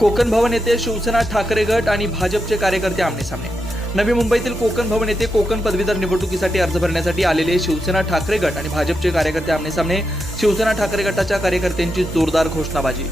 कोकण भवन येथे शिवसेना ठाकरे गट आणि भाजपचे कार्यकर्ते आमने सामने. नवी मुंबईतील कोकण भवन येथे कोकण पदवीधर निवडणुकीसाठी अर्ज भरण्यासाठी आलेले शिवसेना ठाकरे गट आणि भाजपचे कार्यकर्ते आमने सामने शिवसेना ठाकरे गटाच्या कार्यकर्त्यांची जोरदार घोषणाबाजी.